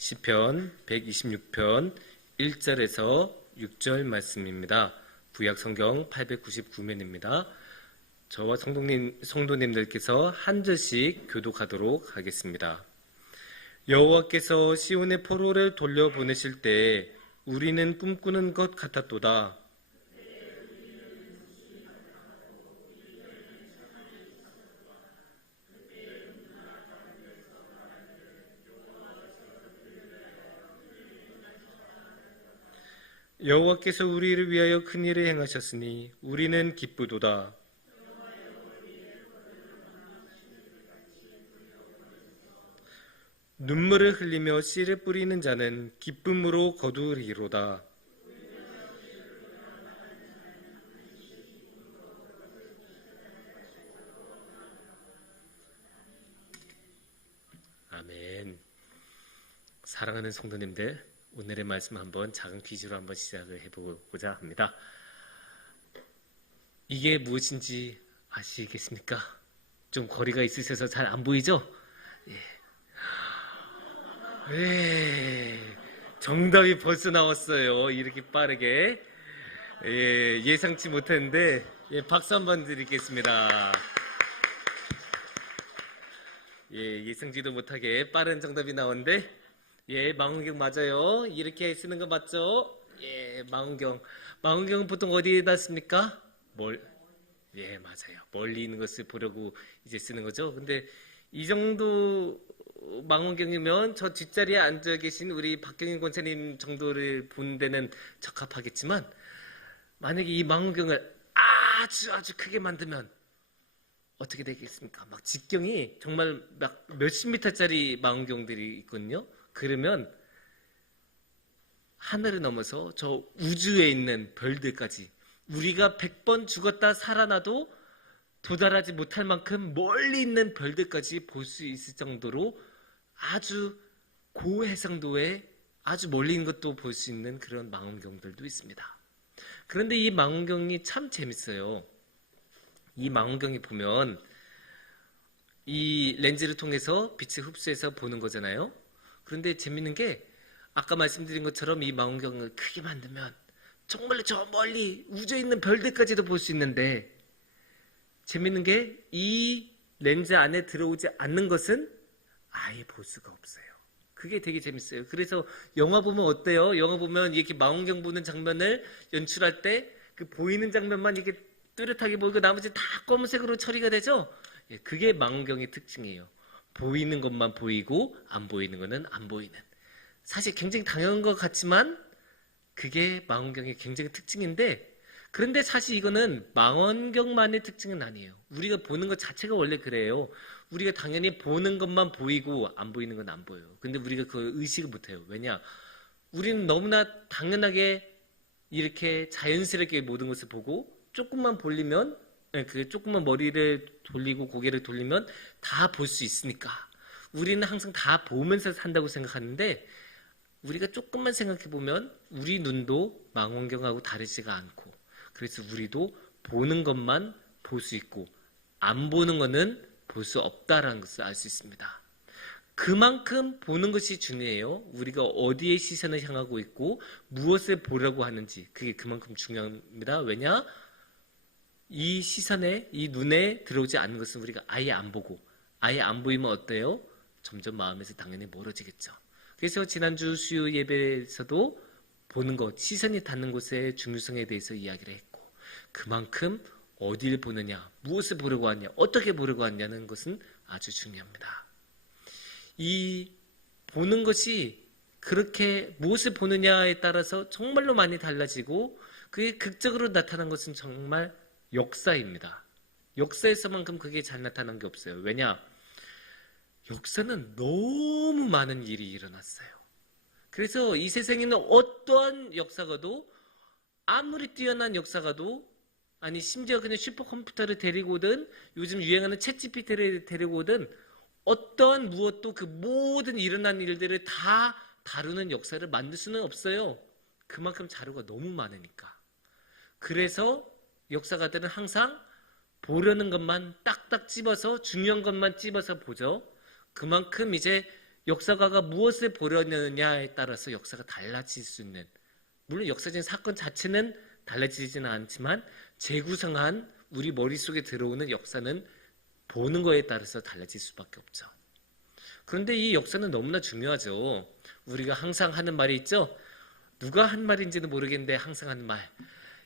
시편 126편 1절에서 6절 말씀입니다. 구약 성경 899면입니다. 저와 성도님, 성도님들께서 한 절씩 교독하도록 하겠습니다. 여호와께서 시온의 포로를 돌려보내실 때 우리는 꿈꾸는 것 같았도다. 여호와께서 우리를 위하여 큰 일을 행하셨으니 우리는 기쁘도다. 눈물을 흘리며 씨를 뿌리는 자는 기쁨으로 거두리로다. 아멘. 사랑하는 성도님들, 오늘의 말씀 한번 작은 퀴즈로 한번 시작을 해보고자 합니다. 이게 무엇인지 아시겠습니까? 좀 거리가 있으셔서 잘 안 보이죠? 예. 예. 정답이 벌써 나왔어요. 이렇게 빠르게. 예, 예상치 못했는데, 예, 박수 한번 드리겠습니다. 예, 예상지도 못하게 빠른 정답이 나오는데, 예, 망원경 맞아요. 이렇게 쓰는 거 맞죠? 예, 망원경. 망원경은 보통 어디에다 씁니까? 멀, 예, 맞아요. 멀리 있는 것을 보려고 이제 쓰는 거죠. 근데 이 정도 망원경이면 저 뒷자리에 앉아 계신 우리 박경인 권사님 정도를 본 데는 적합하겠지만, 만약에 이 망원경을 아주 아주 크게 만들면 어떻게 되겠습니까? 막 직경이 정말 막 몇십 미터짜리 망원경들이 있거든요. 그러면 하늘을 넘어서 저 우주에 있는 별들까지 우리가 100번 죽었다 살아나도 도달하지 못할 만큼 멀리 있는 별들까지 볼 수 있을 정도로 아주 고해상도에 아주 멀리 있는 것도 볼 수 있는 그런 망원경들도 있습니다. 그런데 이 망원경이 참 재밌어요. 이 망원경이 보면 이 렌즈를 통해서 빛을 흡수해서 보는 거잖아요. 그런데 재밌는 게 아까 말씀드린 것처럼 이 망원경을 크게 만들면 정말로 저 멀리 우주에 있는 별들까지도 볼 수 있는데 재밌는 게 이 렌즈 안에 들어오지 않는 것은 아예 볼 수가 없어요. 그게 되게 재밌어요. 그래서 영화 보면 어때요? 영화 보면 이렇게 망원경 보는 장면을 연출할 때 그 보이는 장면만 이렇게 뚜렷하게 보이고 나머지 다 검은색으로 처리가 되죠? 예, 그게 망원경의 특징이에요. 보이는 것만 보이고 안 보이는 것은 안 보이는. 사실 굉장히 당연한 것 같지만 그게 망원경의 굉장히 특징인데 그런데 사실 이거는 망원경만의 특징은 아니에요. 우리가 보는 것 자체가 원래 그래요. 우리가 당연히 보는 것만 보이고 안 보이는 건 안 보여요. 근데 우리가 그 의식을 못 해요. 왜냐? 우리는 너무나 당연하게 이렇게 자연스럽게 모든 것을 보고 조금만 볼리면 예, 그 조금만 머리를 돌리고 고개를 돌리면 다 볼 수 있으니까 우리는 항상 다 보면서 산다고 생각하는데 우리가 조금만 생각해 보면 우리 눈도 망원경하고 다르지가 않고 그래서 우리도 보는 것만 볼 수 있고 안 보는 거는 볼수 없다라는 것을 알 수 있습니다. 그만큼 보는 것이 중요해요. 우리가 어디에 시선을 향하고 있고 무엇을 보려고 하는지 그게 그만큼 중요합니다. 왜냐? 이 시선에 이 눈에 들어오지 않는 것은 우리가 아예 안 보고 아예 안 보이면 어때요? 점점 마음에서 당연히 멀어지겠죠. 그래서 지난주 수요 예배에서도 보는 것, 시선이 닿는 곳의 중요성에 대해서 이야기를 했고 그만큼 어디를 보느냐, 무엇을 보려고 하냐, 어떻게 보려고 하냐는 것은 아주 중요합니다. 이 보는 것이 그렇게 무엇을 보느냐에 따라서 정말로 많이 달라지고 그게 극적으로 나타난 것은 정말 역사입니다. 역사에서만큼 그게 잘 나타난 게 없어요. 왜냐? 역사는 너무 많은 일이 일어났어요. 그래서 이 세상에는 어떠한 역사가도 아무리 뛰어난 역사가도 아니 심지어 그냥 슈퍼컴퓨터를 데리고 오든 요즘 유행하는 챗GPT를 데리고 오든 어떠한 무엇도 그 모든 일어난 일들을 다 다루는 역사를 만들 수는 없어요. 그만큼 자료가 너무 많으니까. 그래서 역사가들은 항상 보려는 것만 딱딱 집어서 중요한 것만 집어서 보죠. 그만큼 이제 역사가가 무엇을 보려느냐에 따라서 역사가 달라질 수 있는 물론 역사적인 사건 자체는 달라지지는 않지만 재구성한 우리 머릿속에 들어오는 역사는 보는 거에 따라서 달라질 수밖에 없죠. 그런데 이 역사는 너무나 중요하죠. 우리가 항상 하는 말이 있죠. 누가 한 말인지는 모르겠는데 항상 하는 말.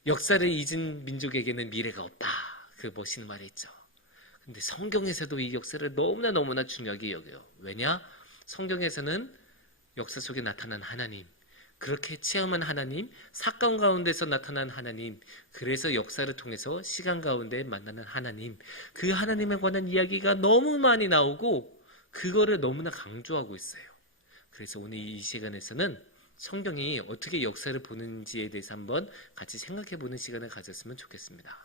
역사를 잊은 민족에게는 미래가 없다. 그 멋있는 말이 있죠. 근데 성경에서도 이 역사를 너무나 너무나 중요하게 여겨요. 왜냐? 성경에서는 역사 속에 나타난 하나님, 그렇게 체험한 하나님, 사건 가운데서 나타난 하나님, 그래서 역사를 통해서 시간 가운데 만나는 하나님, 그 하나님에 관한 이야기가 너무 많이 나오고, 그거를 너무나 강조하고 있어요. 그래서 오늘 이 시간에서는 성경이 어떻게 역사를 보는지에 대해서 한번 같이 생각해 보는 시간을 가졌으면 좋겠습니다.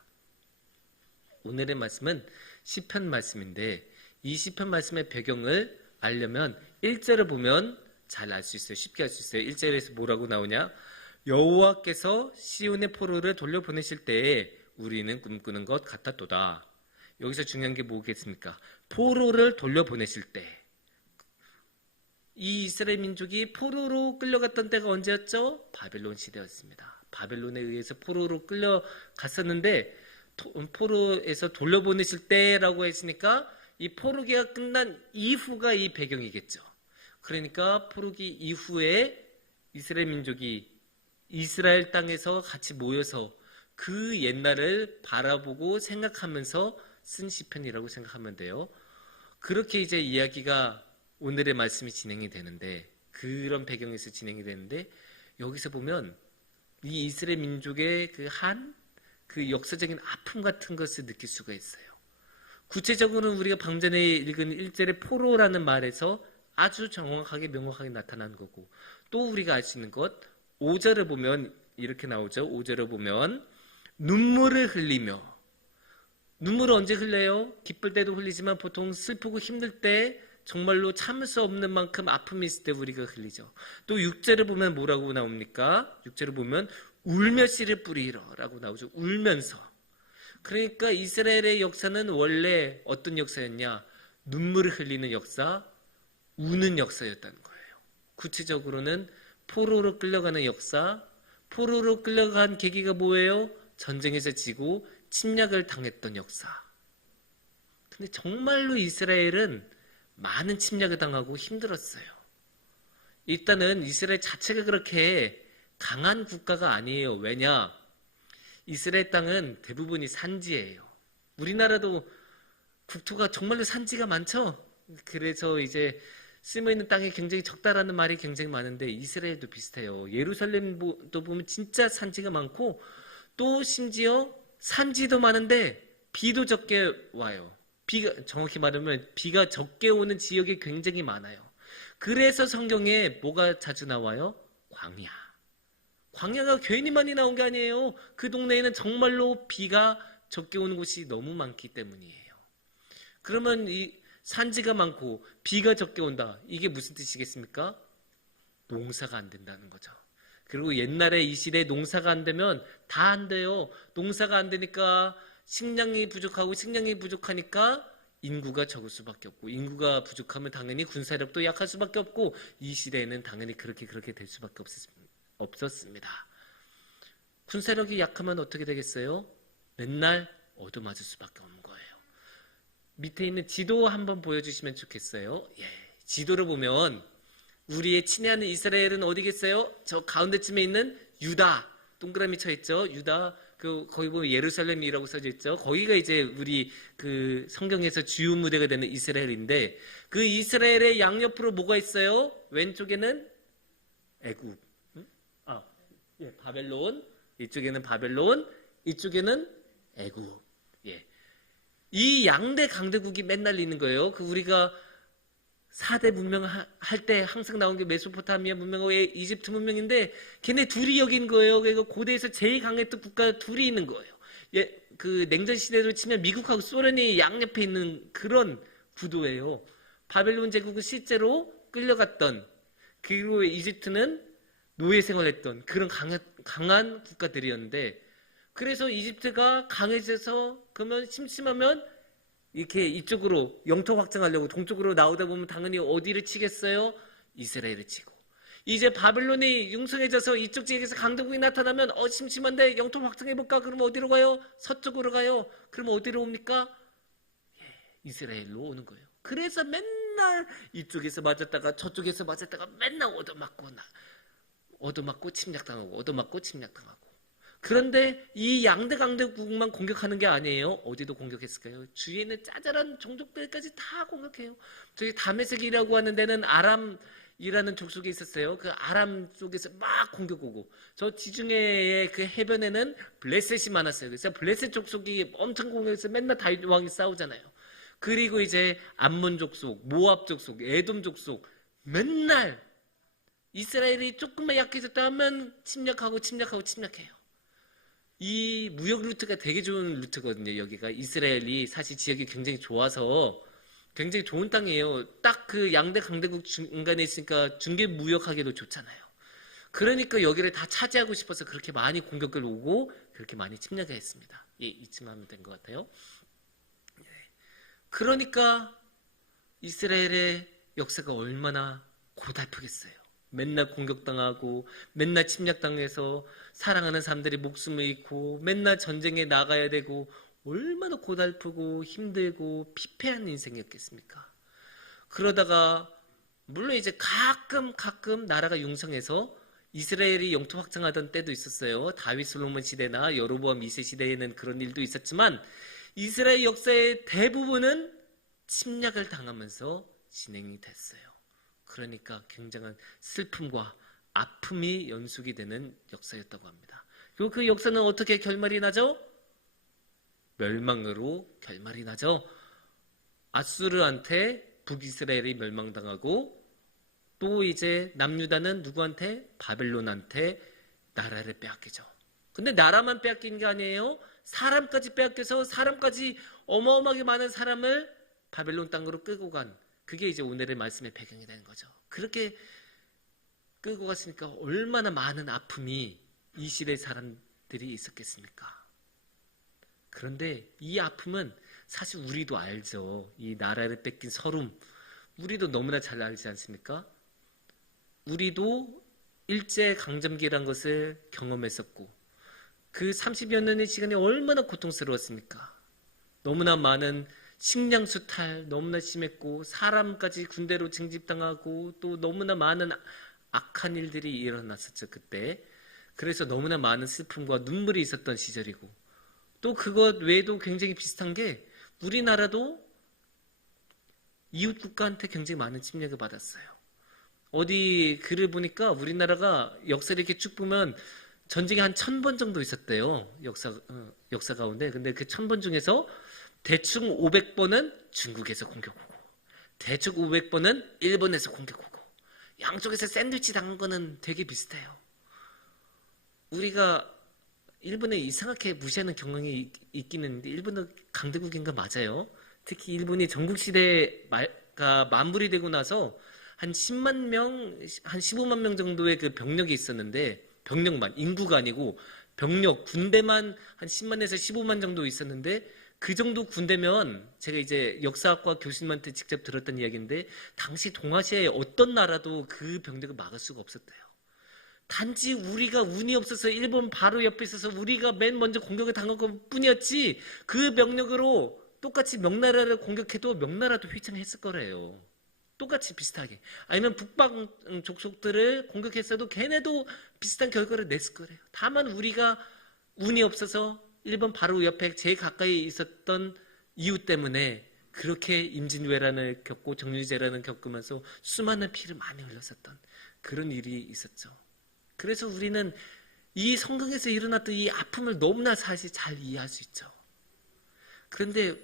오늘의 말씀은 시편 말씀인데 이 시편 말씀의 배경을 알려면 1절을 보면 잘 알 수 있어요. 쉽게 알 수 있어요. 1절에서 뭐라고 나오냐? 여호와께서 시온의 포로를 돌려보내실 때에 우리는 꿈꾸는 것 같았도다. 여기서 중요한 게 뭐겠습니까? 포로를 돌려보내실 때. 이 이스라엘 민족이 포로로 끌려갔던 때가 언제였죠? 바벨론 시대였습니다. 바벨론에 의해서 포로로 끌려갔었는데 토- 포로에서 돌려보내실 때라고 했으니까 이 포로기가 끝난 이후가 이 배경이겠죠. 그러니까 포로기 이후에 이스라엘 민족이 이스라엘 땅에서 같이 모여서 그 옛날을 바라보고 생각하면서 쓴 시편이라고 생각하면 돼요. 그렇게 이제 이야기가 오늘의 말씀이 진행이 되는데 그런 배경에서 진행이 되는데 여기서 보면 이 이스라엘 민족의 그 한그 역사적인 아픔 같은 것을 느낄 수가 있어요. 구체적으로는 우리가 방금 전에 읽은 1절의 포로라는 말에서 아주 정확하게 명확하게 나타난 거고 또 우리가 알 수 있는 것 5절을 보면 이렇게 나오죠. 5절을 보면 눈물을 흘리며 눈물을 언제 흘려요? 기쁠 때도 흘리지만 보통 슬프고 힘들 때 정말로 참을 수 없는 만큼 아픔이 있을 때 우리가 흘리죠. 또 6절을 보면 뭐라고 나옵니까? 6절을 보면 울며 씨를 뿌리러라고 나오죠. 울면서. 그러니까 이스라엘의 역사는 원래 어떤 역사였냐? 눈물을 흘리는 역사, 우는 역사였다는 거예요. 구체적으로는 포로로 끌려가는 역사, 포로로 끌려간 계기가 뭐예요? 전쟁에서 지고 침략을 당했던 역사. 근데 정말로 이스라엘은 많은 침략을 당하고 힘들었어요. 일단은 이스라엘 자체가 그렇게 강한 국가가 아니에요. 왜냐? 이스라엘 땅은 대부분이 산지예요. 우리나라도 국토가 정말로 산지가 많죠? 그래서 이제 쓰여 있는 땅이 굉장히 적다라는 말이 굉장히 많은데 이스라엘도 비슷해요. 예루살렘도 보면 진짜 산지가 많고 또 심지어 산지도 많은데 비도 적게 와요. 비가 정확히 말하면 비가 적게 오는 지역이 굉장히 많아요. 그래서 성경에 뭐가 자주 나와요? 광야. 광야가 괜히 많이 나온 게 아니에요. 그 동네에는 정말로 비가 적게 오는 곳이 너무 많기 때문이에요. 그러면 이 산지가 많고 비가 적게 온다. 이게 무슨 뜻이겠습니까? 농사가 안 된다는 거죠. 그리고 옛날에 이 시대에 농사가 안 되면 다 안 돼요. 농사가 안 되니까 식량이 부족하고 식량이 부족하니까 인구가 적을 수밖에 없고 인구가 부족하면 당연히 군사력도 약할 수밖에 없고 이 시대에는 당연히 그렇게 그렇게 될 수밖에 없었습니다. 군사력이 약하면 어떻게 되겠어요? 맨날 얻어맞을 수밖에 없는 거예요. 밑에 있는 지도 한번 보여주시면 좋겠어요. 예, 지도를 보면 우리의 친애하는 이스라엘은 어디겠어요? 저 가운데쯤에 있는 유다 동그라미 쳐 있죠. 유다 그 거기 보면 예루살렘이라고 써져 있죠. 거기가 이제 우리 그 성경에서 주요 무대가 되는 이스라엘인데 그 이스라엘의 양옆으로 뭐가 있어요? 왼쪽에는 애굽, 응? 아, 예, 바벨론. 이쪽에는 바벨론, 이쪽에는 애굽. 예. 이 양대 강대국이 맨날 있는 거예요. 그 우리가 4대 문명 할 때 항상 나온 게 메소포타미아 문명하고 이집트 문명인데 걔네 둘이 여긴 거예요. 그리고 고대에서 제일 강했던 국가 둘이 있는 거예요. 예, 그 냉전 시대로 치면 미국하고 소련이 양옆에 있는 그런 구도예요. 바벨론 제국은 실제로 끌려갔던 그리고 이집트는 노예 생활했던 그런 강한, 강한 국가들이었는데 그래서 이집트가 강해져서 그러면 심심하면 이렇게 이쪽으로 영토 확장하려고 동쪽으로 나오다 보면 당연히 어디를 치겠어요? 이스라엘을 치고. 이제 바벨론이 융성해져서 이쪽 지역에서 강대국이 나타나면 어 심심한데 영토 확장해볼까? 그럼 어디로 가요? 서쪽으로 가요. 그럼 어디로 옵니까? 예, 이스라엘로 오는 거예요. 그래서 맨날 이쪽에서 맞았다가 저쪽에서 맞았다가 맨날 얻어맞고 나 얻어맞고 침략당하고 얻어맞고 침략당하고. 그런데 이 양대 강대국만 공격하는 게 아니에요. 어디도 공격했을까요? 주위에 있는 짜잘한 종족들까지 다 공격해요. 저기 다메섹이라고 하는 데는 아람이라는 족속이 있었어요. 그 아람 쪽에서 막 공격 오고 저 지중해의 그 해변에는 블레셋이 많았어요. 그래서 블레셋 족속이 엄청 공격해서 맨날 다윗 왕이 싸우잖아요. 그리고 이제 암몬 족속, 모압 족속, 에돔 족속 맨날 이스라엘이 조금만 약해졌다 하면 침략하고 침략하고 침략해요. 이 무역 루트가 되게 좋은 루트거든요. 여기가 이스라엘이 사실 지역이 굉장히 좋아서 굉장히 좋은 땅이에요. 딱 그 양대 강대국 중간에 있으니까 중개 무역하기도 좋잖아요. 그러니까 여기를 다 차지하고 싶어서 그렇게 많이 공격을 오고 그렇게 많이 침략했습니다. 예, 이쯤 하면 된 것 같아요. 예. 그러니까 이스라엘의 역사가 얼마나 고달프겠어요. 맨날 공격당하고 맨날 침략당해서 사랑하는 사람들이 목숨을 잃고 맨날 전쟁에 나가야 되고 얼마나 고달프고 힘들고 피폐한 인생이었겠습니까? 그러다가 물론 이제 가끔 가끔 나라가 융성해서 이스라엘이 영토 확장하던 때도 있었어요. 다윗 솔로몬 시대나 여로보암 2세 시대에는 그런 일도 있었지만 이스라엘 역사의 대부분은 침략을 당하면서 진행이 됐어요. 그러니까 굉장한 슬픔과 아픔이 연속이 되는 역사였다고 합니다. 그리고 그 역사는 어떻게 결말이 나죠? 멸망으로 결말이 나죠. 아수르한테 북이스라엘이 멸망당하고 또 이제 남유다는 누구한테? 바벨론한테 나라를 빼앗기죠. 근데 나라만 빼앗긴 게 아니에요. 사람까지 빼앗겨서 사람까지 어마어마하게 많은 사람을 바벨론 땅으로 끌고 간 그게 이제 오늘의 말씀의 배경이 되는 거죠. 그렇게 끌고 갔으니까 얼마나 많은 아픔이 이 시대 사람들이 있었겠습니까? 그런데 이 아픔은 사실 우리도 알죠. 이 나라를 뺏긴 서름. 우리도 너무나 잘 알지 않습니까? 우리도 일제 강점기란 것을 경험했었고 그 30여 년의 시간이 얼마나 고통스러웠습니까? 너무나 많은 식량 수탈 너무나 심했고 사람까지 군대로 징집당하고 또 너무나 많은 악한 일들이 일어났었죠 그때 그래서 너무나 많은 슬픔과 눈물이 있었던 시절이고 또 그것 외에도 굉장히 비슷한 게 우리나라도 이웃 국가한테 굉장히 많은 침략을 받았어요. 어디 글을 보니까 우리나라가 역사를 이렇게 쭉 보면 전쟁이 한 천 번 정도 있었대요. 역사 어, 역사 가운데. 근데 그 천 번 중에서 대충 500번은 중국에서 공격 오고 대충 500번은 일본에서 공격 오고 양쪽에서 샌드위치 당한 거는 되게 비슷해요. 우리가 일본에 이상하게 무시하는 경향이 있- 있긴 있는데 일본은 강대국인 거 맞아요. 특히 일본이 전국시대가 마무리 되고 나서 한 10만 명, 한 15만 명 정도의 그 병력이 있었는데 병력만 인구가 아니고 병력 군대만 한 10만에서 15만 정도 있었는데 그 정도 군대면 제가 이제 역사학과 교수님한테 직접 들었던 이야기인데 당시 동아시아의 어떤 나라도 그 병력을 막을 수가 없었대요. 단지 우리가 운이 없어서 일본 바로 옆에 있어서 우리가 맨 먼저 공격을 당한 것 뿐이었지 그 병력으로 똑같이 명나라를 공격해도 명나라도 휘청했을 거래요. 똑같이 비슷하게. 아니면 북방 족속들을 공격했어도 걔네도 비슷한 결과를 냈을 거래요. 다만 우리가 운이 없어서 일본 바로 옆에 제일 가까이 있었던 이유 때문에 그렇게 임진왜란을 겪고 정유재란을 겪으면서 수많은 피를 많이 흘렸었던 그런 일이 있었죠. 그래서 우리는 이 성경에서 일어났던 이 아픔을 너무나 사실 잘 이해할 수 있죠. 그런데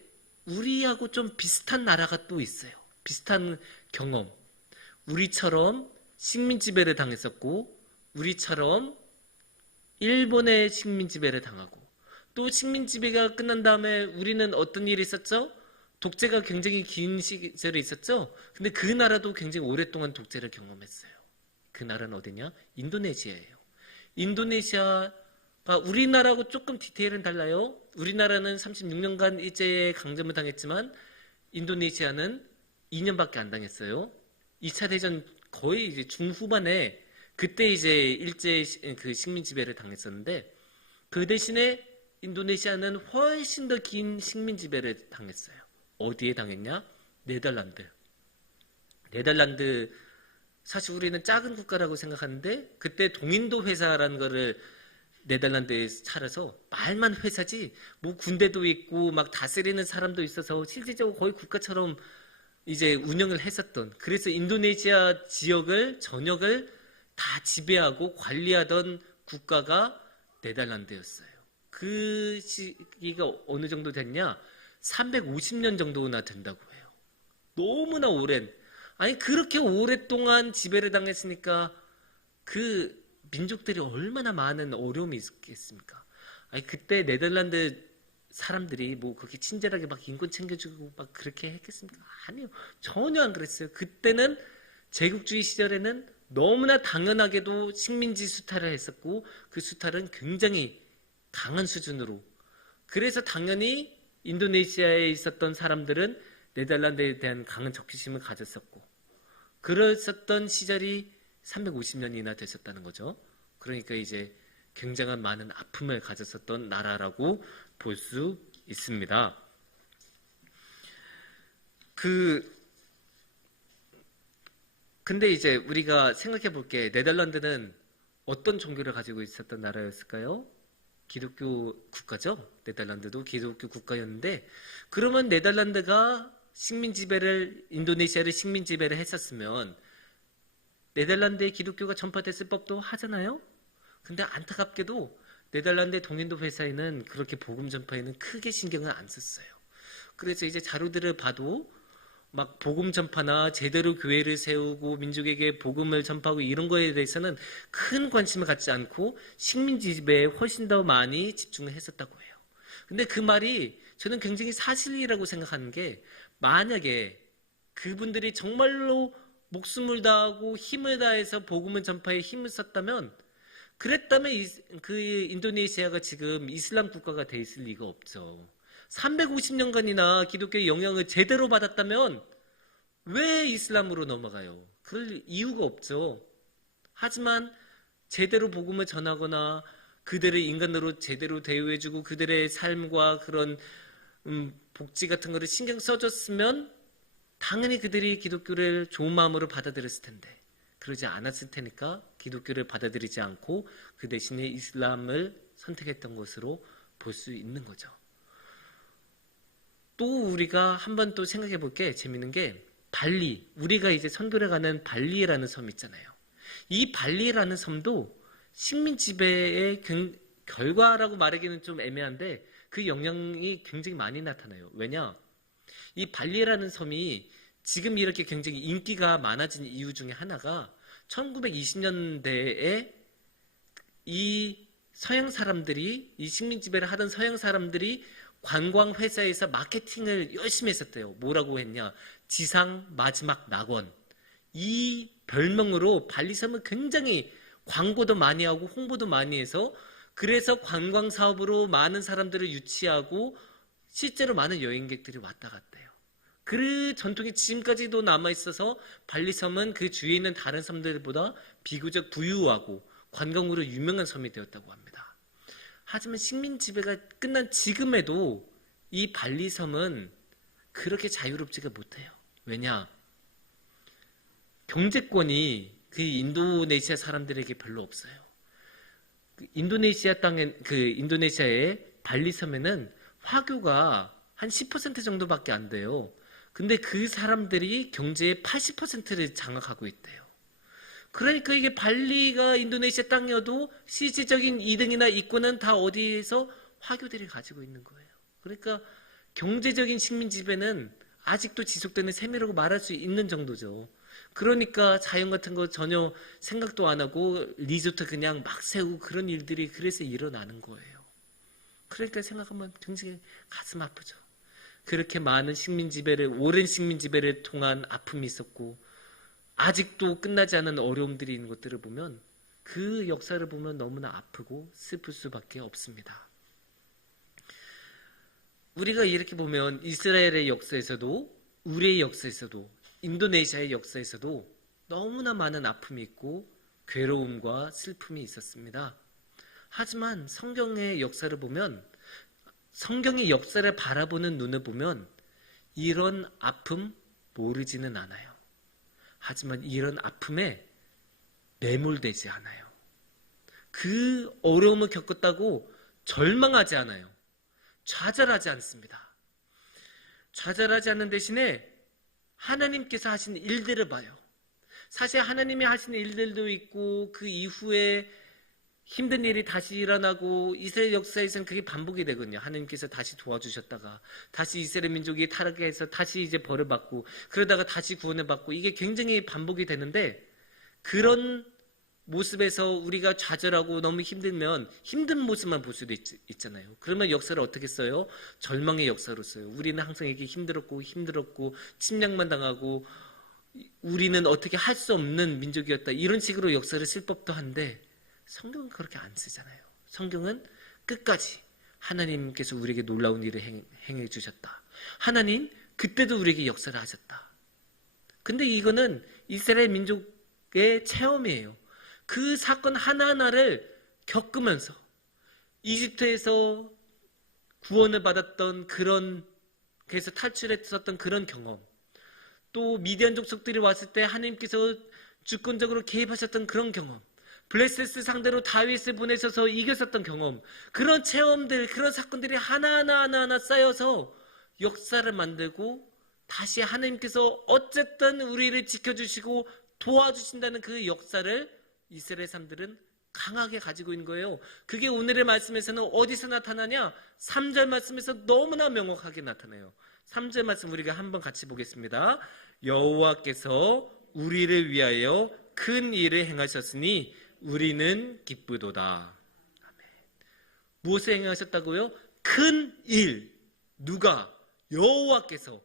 우리하고 좀 비슷한 나라가 또 있어요. 비슷한 경험. 우리처럼 식민 지배를 당했었고, 우리처럼 일본의 식민 지배를 당하고, 또 식민 지배가 끝난 다음에 우리는 어떤 일이 있었죠? 독재가 굉장히 긴 시절이 있었죠? 근데 그 나라도 굉장히 오랫동안 독재를 경험했어요. 그 나라는 어디냐? 인도네시아예요. 인도네시아 그러니까 우리나라하고 조금 디테일은 달라요. 우리나라는 36년간 일제에 강점을 당했지만 인도네시아는 2년밖에 안 당했어요. 2차 대전 거의 이제 중후반에 그때 이제 일제 시- 그 식민 지배를 당했었는데 그 대신에 인도네시아는 훨씬 더 긴 식민 지배를 당했어요. 어디에 당했냐? 네덜란드. 네덜란드 사실 우리는 작은 국가라고 생각하는데 그때 동인도 회사라는 거를 네덜란드에 차려서 말만 회사지 뭐 군대도 있고 막 다스리는 사람도 있어서 실질적으로 거의 국가처럼 이제 운영을 했었던 그래서 인도네시아 지역을 전역을 다 지배하고 관리하던 국가가 네덜란드였어요. 그 시기가 어느 정도 됐냐? 350년 정도나 된다고 해요. 너무나 오랜 아니 그렇게 오랫동안 지배를 당했으니까 그 민족들이 얼마나 많은 어려움이 있겠습니까? 아니 그때 네덜란드 사람들이 뭐 그렇게 친절하게 막 인권 챙겨주고 막 그렇게 했겠습니까? 아니요 전혀 안 그랬어요. 그때는 제국주의 시절에는 너무나 당연하게도 식민지 수탈을 했었고 그 수탈은 굉장히 강한 수준으로 그래서 당연히 인도네시아에 있었던 사람들은 네덜란드에 대한 강한 적개심을 가졌었고 그랬었던 시절이 350년이나 됐었다는 거죠. 그러니까 이제 굉장한 많은 아픔을 가졌었던 나라라고 볼 수 있습니다. 그 근데 이제 우리가 생각해 볼게 네덜란드는 어떤 종교를 가지고 있었던 나라였을까요? 기독교 국가죠. 네덜란드도 기독교 국가였는데 그러면 네덜란드가 식민 지배를 인도네시아를 식민 지배를 했었으면 네덜란드에 기독교가 전파됐을 법도 하잖아요. 근데 안타깝게도 네덜란드 동인도 회사에는 그렇게 복음 전파에는 크게 신경을 안 썼어요. 그래서 이제 자료들을 봐도 막 복음 전파나 제대로 교회를 세우고 민족에게 복음을 전파하고 이런 거에 대해서는 큰 관심을 갖지 않고 식민 지배에 훨씬 더 많이 집중을 했었다고 해요. 근데 그 말이 저는 굉장히 사실이라고 생각하는 게 만약에 그분들이 정말로 목숨을 다하고 힘을 다해서 복음을 전파에 힘을 썼다면 그랬다면 이- 그 인도네시아가 지금 이슬람 국가가 돼 있을 리가 없죠. 350년간이나 기독교의 영향을 제대로 받았다면 왜 이슬람으로 넘어가요? 그럴 이유가 없죠. 하지만 제대로 복음을 전하거나 그들을 인간으로 제대로 대우해주고 그들의 삶과 그런 음, 복지 같은 거를 신경 써줬으면 당연히 그들이 기독교를 좋은 마음으로 받아들였을 텐데 그러지 않았을 테니까 기독교를 받아들이지 않고 그 대신에 이슬람을 선택했던 것으로 볼 수 있는 거죠. 또 우리가 한번 또 생각해 볼 게 재밌는 게 발리 우리가 이제 선교를 가는 발리라는 섬 있잖아요. 이 발리라는 섬도 식민 지배의 굉- 결과라고 말하기는 좀 애매한데 그 영향이 굉장히 많이 나타나요. 왜냐? 이 발리라는 섬이 지금 이렇게 굉장히 인기가 많아진 이유 중에 하나가 1920년대에 이 서양 사람들이 이 식민 지배를 하던 서양 사람들이 관광 회사에서 마케팅을 열심히 했었대요. 뭐라고 했냐? 지상 마지막 낙원. 이 별명으로 발리섬을 굉장히 광고도 많이 하고 홍보도 많이 해서 그래서 관광 사업으로 많은 사람들을 유치하고 실제로 많은 여행객들이 왔다 갔대요. 그 전통이 지금까지도 남아 있어서 발리섬은 그 주위에 있는 다른 섬들보다 비교적 부유하고 관광으로 유명한 섬이 되었다고 합니다. 하지만 식민 지배가 끝난 지금에도 이 발리섬은 그렇게 자유롭지가 못해요. 왜냐? 경제권이 그 인도네시아 사람들에게 별로 없어요. 그 인도네시아 땅에 그 인도네시아의 발리섬에는 화교가 한 10% 정도밖에 안 돼요. 근데 그 사람들이 경제의 80%를 장악하고 있대요. 그러니까 이게 발리가 인도네시아 땅이어도 실질적인 이득이나 이권은 다 어디에서 화교들이 가지고 있는 거예요. 그러니까 경제적인 식민 지배는 아직도 지속되는 셈이라고 말할 수 있는 정도죠. 그러니까 자연 같은 거 전혀 생각도 안 하고 리조트 그냥 막 세우고 그런 일들이 그래서 일어나는 거예요. 그러니까 생각하면 굉장히 가슴 아프죠. 그렇게 많은 식민 지배를 오랜 식민 지배를 통한 아픔이 있었고 아직도 끝나지 않은 어려움들이 있는 것들을 보면 그 역사를 보면 너무나 아프고 슬플 수밖에 없습니다. 우리가 이렇게 보면 이스라엘의 역사에서도 우리의 역사에서도 인도네시아의 역사에서도 너무나 많은 아픔이 있고 괴로움과 슬픔이 있었습니다. 하지만 성경의 역사를 보면 성경의 역사를 바라보는 눈을 보면 이런 아픔 모르지는 않아요. 하지만 이런 아픔에 매몰되지 않아요. 그 어려움을 겪었다고 절망하지 않아요. 좌절하지 않습니다. 좌절하지 않는 대신에 하나님께서 하신 일들을 봐요. 사실 하나님이 하신 일들도 있고 그 이후에 힘든 일이 다시 일어나고 이스라엘 역사에서는 그게 반복이 되거든요. 하나님께서 다시 도와주셨다가 다시 이스라엘 민족이 타락해서 다시 이제 벌을 받고 그러다가 다시 구원을 받고 이게 굉장히 반복이 되는데 그런 모습에서 우리가 좌절하고 너무 힘들면 힘든 모습만 볼 수도 있, 잖아요 그러면 역사를 어떻게 써요? 절망의 역사로 써요. 우리는 항상 이게 힘들었고 힘들었고 침략만 당하고 우리는 어떻게 할 수 없는 민족이었다. 이런 식으로 역사를 쓸 법도 한데 성경은 그렇게 안 쓰잖아요. 성경은 끝까지 하나님께서 우리에게 놀라운 일을 행, 행해 주셨다. 하나님 그때도 우리에게 역사를 하셨다. 근데 이거는 이스라엘 민족의 체험이에요. 그 사건 하나하나를 겪으면서 이집트에서 구원을 받았던 그런 그래서 탈출했었던 그런 경험 또 미디안 족속들이 왔을 때 하나님께서 주권적으로 개입하셨던 그런 경험 블레셋스 상대로 다윗을 보내셔서 이겼었던 경험 그런 체험들 그런 사건들이 하나하나 하나하나 쌓여서 역사를 만들고 다시 하나님께서 어쨌든 우리를 지켜주시고 도와주신다는 그 역사를 이스라엘 사람들은 강하게 가지고 있는 거예요. 그게 오늘의 말씀에서는 어디서 나타나냐? 3절 말씀에서 너무나 명확하게 나타나요. 3절 말씀 우리가 한번 같이 보겠습니다. 여호와께서 우리를 위하여 큰 일을 행하셨으니 우리는 기쁘도다. 무엇을 행하셨다고요? 큰 일. 누가? 여호와께서.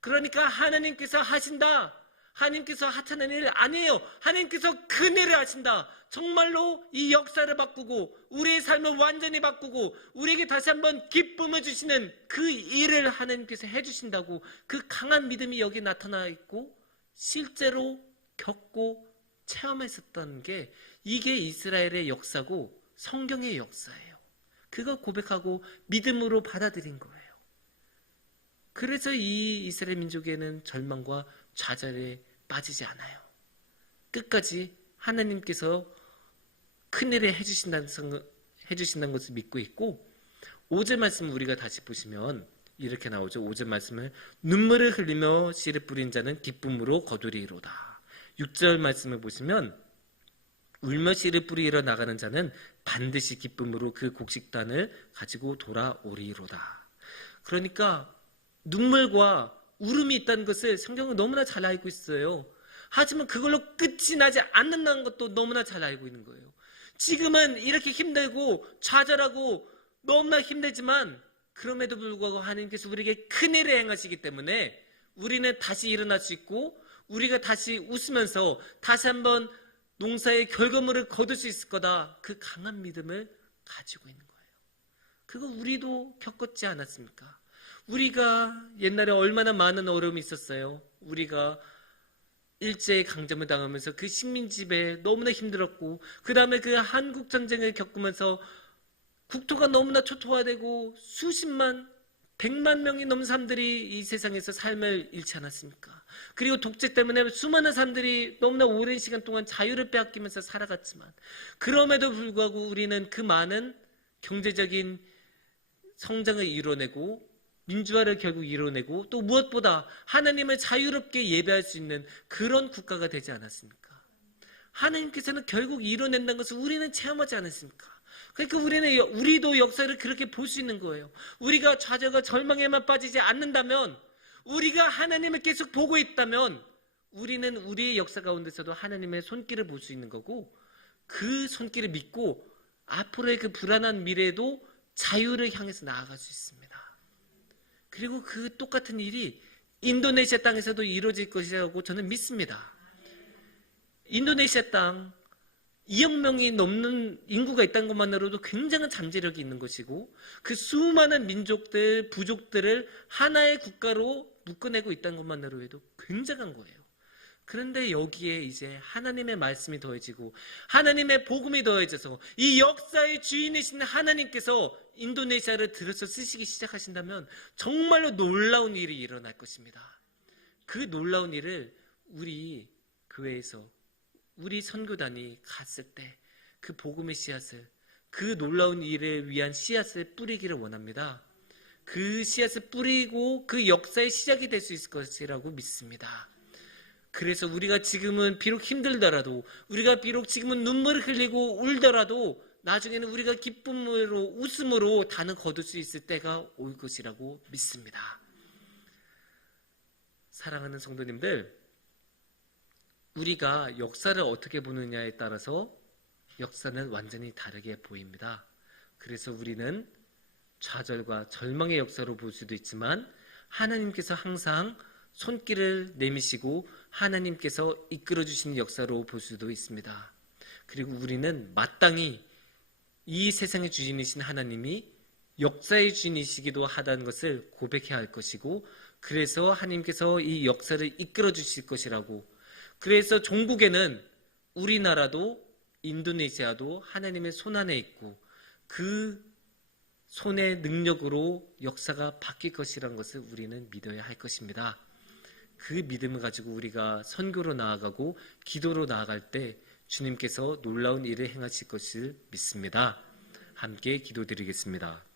그러니까 하나님께서 하신다. 하나님께서 하찮은 일 아니에요. 하나님께서 큰 일을 하신다. 정말로 이 역사를 바꾸고 우리의 삶을 완전히 바꾸고 우리에게 다시 한번 기쁨을 주시는 그 일을 하나님께서 해주신다고 그 강한 믿음이 여기 나타나 있고 실제로 겪고 체험했었던 게 이게 이스라엘의 역사고 성경의 역사예요. 그거 고백하고 믿음으로 받아들인 거예요. 그래서 이 이스라엘 민족에는 절망과 좌절에 빠지지 않아요. 끝까지 하나님께서 큰일을 해주신다는, 해주신다는 것을 믿고 있고 5절 말씀을 우리가 다시 보시면 이렇게 나오죠. 5절 말씀을 눈물을 흘리며 씨를 뿌린 자는 기쁨으로 거두리로다. 6절 말씀을 보시면 울며 씨를 뿌리러 나가는 자는 반드시 기쁨으로 그 곡식단을 가지고 돌아오리로다. 그러니까 눈물과 울음이 있다는 것을 성경은 너무나 잘 알고 있어요. 하지만 그걸로 끝이 나지 않는다는 것도 너무나 잘 알고 있는 거예요. 지금은 이렇게 힘들고 좌절하고 너무나 힘들지만 그럼에도 불구하고 하나님께서 우리에게 큰 일을 행하시기 때문에 우리는 다시 일어날 수 있고 우리가 다시 웃으면서 다시 한번 농사의 결과물을 거둘 수 있을 거다. 그 강한 믿음을 가지고 있는 거예요. 그거 우리도 겪었지 않았습니까? 우리가 옛날에 얼마나 많은 어려움이 있었어요. 우리가 일제의 강점을 당하면서 그 식민지배 너무나 힘들었고 그 다음에 그 한국 전쟁을 겪으면서 국토가 너무나 초토화되고 수십만 백만 명이 넘는 사람들이 이 세상에서 삶을 잃지 않았습니까? 그리고 독재 때문에 수많은 사람들이 너무나 오랜 시간 동안 자유를 빼앗기면서 살아갔지만 그럼에도 불구하고 우리는 그 많은 경제적인 성장을 이뤄내고 민주화를 결국 이뤄내고 또 무엇보다 하나님을 자유롭게 예배할 수 있는 그런 국가가 되지 않았습니까? 하나님께서는 결국 이뤄낸다는 것을 우리는 체험하지 않았습니까? 그러니까 우리는 우리도 역사를 그렇게 볼 수 있는 거예요. 우리가 좌절과 절망에만 빠지지 않는다면 우리가 하나님을 계속 보고 있다면 우리는 우리의 역사 가운데서도 하나님의 손길을 볼 수 있는 거고 그 손길을 믿고 앞으로의 그 불안한 미래에도 자유를 향해서 나아갈 수 있습니다. 그리고 그 똑같은 일이 인도네시아 땅에서도 이루어질 것이라고 저는 믿습니다. 인도네시아 땅 2억 명이 넘는 인구가 있다는 것만으로도 굉장한 잠재력이 있는 것이고 그 수많은 민족들, 부족들을 하나의 국가로 묶어내고 있다는 것만으로도 굉장한 거예요. 그런데 여기에 이제 하나님의 말씀이 더해지고 하나님의 복음이 더해져서 이 역사의 주인이신 하나님께서 인도네시아를 들어서 쓰시기 시작하신다면 정말로 놀라운 일이 일어날 것입니다. 그 놀라운 일을 우리 교회에서 우리 선교단이 갔을 때 그 복음의 씨앗을 그 놀라운 일을 위한 씨앗을 뿌리기를 원합니다. 그 씨앗을 뿌리고 그 역사의 시작이 될 수 있을 것이라고 믿습니다. 그래서 우리가 지금은 비록 힘들더라도 우리가 비록 지금은 눈물을 흘리고 울더라도 나중에는 우리가 기쁨으로 웃음으로 단을 거둘 수 있을 때가 올 것이라고 믿습니다. 사랑하는 성도님들, 우리가 역사를 어떻게 보느냐에 따라서 역사는 완전히 다르게 보입니다. 그래서 우리는 좌절과 절망의 역사로 볼 수도 있지만 하나님께서 항상 손길을 내미시고 하나님께서 이끌어 주시는 역사로 볼 수도 있습니다. 그리고 우리는 마땅히 이 세상의 주인이신 하나님이 역사의 주인이시기도 하다는 것을 고백해야 할 것이고 그래서 하나님께서 이 역사를 이끌어 주실 것이라고 그래서 종국에는 우리나라도 인도네시아도 하나님의 손 안에 있고 그 손의 능력으로 역사가 바뀔 것이라는 것을 우리는 믿어야 할 것입니다. 그 믿음을 가지고 우리가 선교로 나아가고 기도로 나아갈 때 주님께서 놀라운 일을 행하실 것을 믿습니다. 함께 기도드리겠습니다.